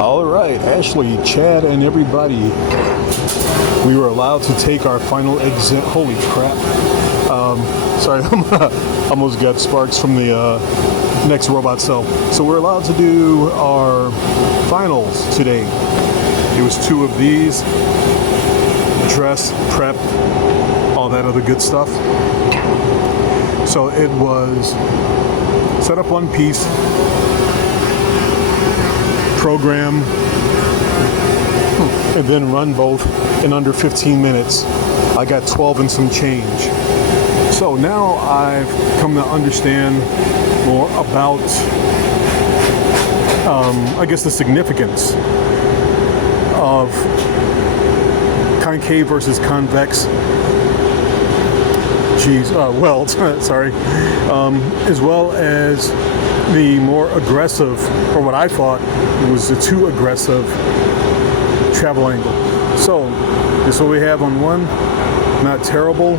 All right, Ashley, Chad, and everybody. We were allowed to take our final exam. Holy crap. Sorry, I almost got sparks from the next robot cell. So we're allowed to do our finals today. It was 2 of these. Dress, prep, all that other good stuff. So it was set up one piece, program, and then run both in under 15 minutes. I got 12 and some change. So now I've come to understand more about, I guess, the significance of concave versus convex weld, sorry, as well as the more aggressive, or what I thought was the too aggressive travel angle. So this is what we have on one. Not terrible.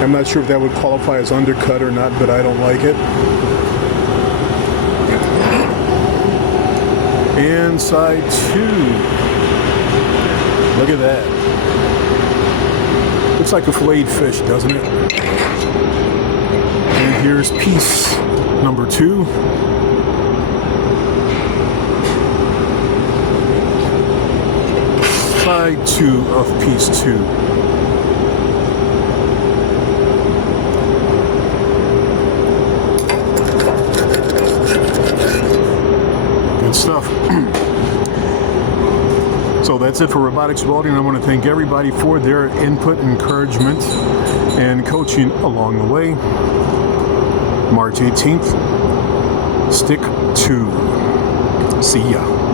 I'm not sure if that would qualify as undercut or not, but I don't like it. And side 2. Look at that. Looks like a filleted fish, doesn't it? And here's piece number 2. Side 2 of piece 2. Good stuff. So that's it for Robotics Welding. I want to thank everybody for their input, encouragement, and coaching along the way. March 18th. Stick to. See ya.